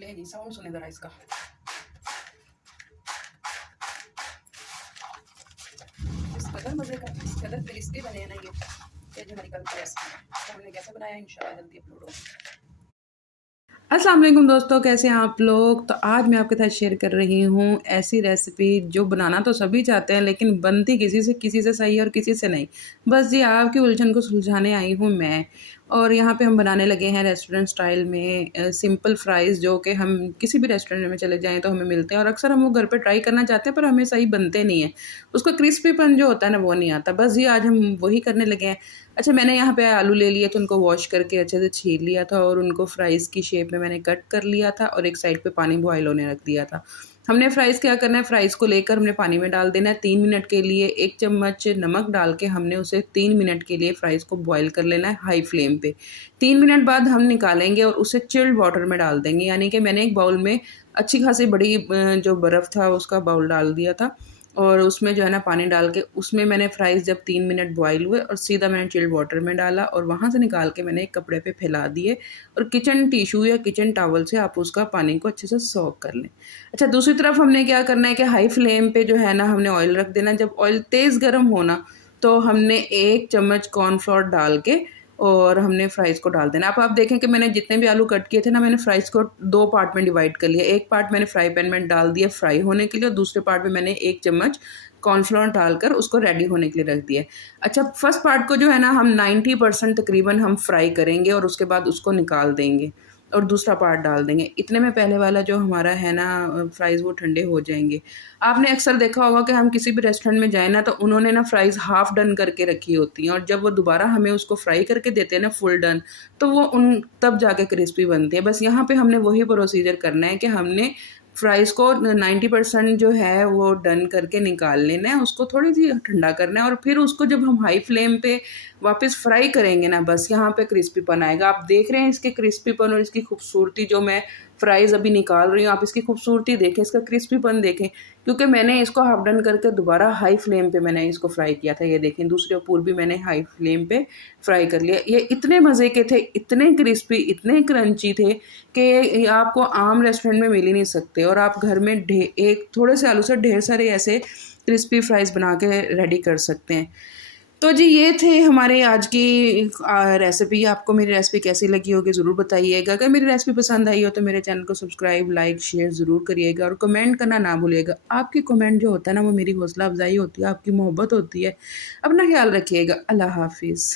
ले जी, साउंड सुने ज़रा इसका। इस कदर मज़े का, इस कदर क्रिस्पी बने हैं ना ये जो हमारी कल की रेसिपी है, तो हमने कैसे बनाया इंशाल्लाह जल्दी अपलोड होगा। अस्सलाम वालेकुम दोस्तों, कैसे हैं आप लोग। तो आज मैं आपके साथ शेयर कर रही हूँ ऐसी रेसिपी जो बनाना तो सभी चाहते हैं लेकिन बनती किसी से सही और किसी से नहीं। बस जी आपकी उलझन को सुलझाने आई हूँ मैं। और यहाँ पे हम बनाने लगे हैं रेस्टोरेंट स्टाइल में सिंपल फ्राइज़, जो कि हम किसी भी रेस्टोरेंट में चले जाएँ तो हमें मिलते हैं और अक्सर हम वो घर पे ट्राई करना चाहते हैं पर हमें सही बनते नहीं हैं। उसका क्रिस्पीपन जो होता है ना वो नहीं आता। बस जी आज हम वही करने लगे हैं। अच्छा, मैंने यहाँ पे आलू ले लिए थे, उनको वॉश करके अच्छे से छील लिया था और उनको फ्राइज़ की शेप में मैंने कट कर लिया था और एक साइड पे पानी बॉयल होने रख दिया था। हमने फ्राइज़ क्या करना है, फ्राइज़ को लेकर हमने पानी में डाल देना है 3 मिनट के लिए। 1 चम्मच नमक डाल के हमने उसे 3 मिनट के लिए फ्राइज़ को बॉयल कर लेना है हाई फ्लेम पे। 3 मिनट बाद हम निकालेंगे और उसे चिल्ड वाटर में डाल देंगे, यानी कि मैंने एक बाउल में अच्छी खासी बड़ी जो बर्फ़ था उसका बाउल डाल दिया था और उसमें जो है ना पानी डाल के उसमें मैंने फ्राइज़ जब 3 मिनट बॉयल हुए और सीधा मैंने चिल्ड वाटर में डाला और वहाँ से निकाल के मैंने एक कपड़े पे फैला दिए और किचन टिश्यू या किचन टॉवल से आप उसका पानी को अच्छे से सोक कर लें। अच्छा, दूसरी तरफ हमने क्या करना है कि हाई फ्लेम पे जो है ना हमने ऑयल रख देना। जब ऑयल तेज़ गर्म होना तो हमने 1 चम्मच कॉर्नफ्लोर डाल के और हमने फ्राइज़ को डाल देना। अब आप देखें कि मैंने जितने भी आलू कट किए थे ना, मैंने फ्राइज़ को 2 पार्ट में डिवाइड कर लिया। एक पार्ट मैंने फ्राई पैन में डाल दिया फ्राई होने के लिए और दूसरे पार्ट में मैंने 1 चम्मच कॉर्नफ्लोर डालकर उसको रेडी होने के लिए रख दिया। अच्छा, फर्स्ट पार्ट को जो है ना हम 90% तकरीबन हम फ्राई करेंगे और उसके बाद उसको निकाल देंगे और दूसरा पार्ट डाल देंगे। इतने में पहले वाला जो हमारा है ना फ्राइज़ वो ठंडे हो जाएँगे। आपने अक्सर देखा होगा कि हम किसी भी रेस्टोरेंट में जाएँ ना तो उन्होंने ना फ्राइज़ हाफ़ डन करके रखी होती हैं और जब वो दोबारा हमें उसको फ्राई करके देते हैं ना फुल डन, तो वो उन तब जाके क्रिस्पी बनती है। बस यहाँ पे हमने वही प्रोसीजर करना है कि हमने फ्राइज़ को 90% जो है वो डन करके निकाल लेना है, उसको थोड़ी-सी ठंडा करना है और फिर उसको जब हम हाई फ्लेम पे वापस फ्राई करेंगे ना, बस यहाँ पे क्रिस्पीपन आएगा। आप देख रहे हैं इसके क्रिस्पीपन और इसकी खूबसूरती, जो मैं फ्राइज़ अभी निकाल रही हूँ, आप इसकी खूबसूरती देखें, इसका क्रिस्पीपन देखें। क्योंकि मैंने इसको हाफ डन करके दोबारा हाई फ्लेम पे मैंने इसको फ्राई किया था। ये देखें, दूसरे और भी मैंने हाई फ्लेम पे फ्राई कर लिया। ये इतने मज़े के थे, इतने क्रिस्पी, इतने क्रंची थे कि ये आपको आम रेस्टोरेंट में मिल ही नहीं सकते और आप घर में एक थोड़े से आलू से ढेर सारे ऐसे क्रिस्पी फ्राइज़ बना के रेडी कर सकते हैं। तो जी ये थे हमारे आज की रेसिपी। आपको मेरी रेसिपी कैसी लगी होगी ज़रूर बताइएगा। अगर मेरी रेसिपी पसंद आई हो तो मेरे चैनल को सब्सक्राइब, लाइक, शेयर ज़रूर करिएगा और कमेंट करना ना भूलिएगा। आपकी कमेंट जो होता है ना वो मेरी हौसला अफ़ज़ाई होती है, आपकी मोहब्बत होती है। अपना ख़्याल रखिएगा। अल्लाह हाफ़िज़।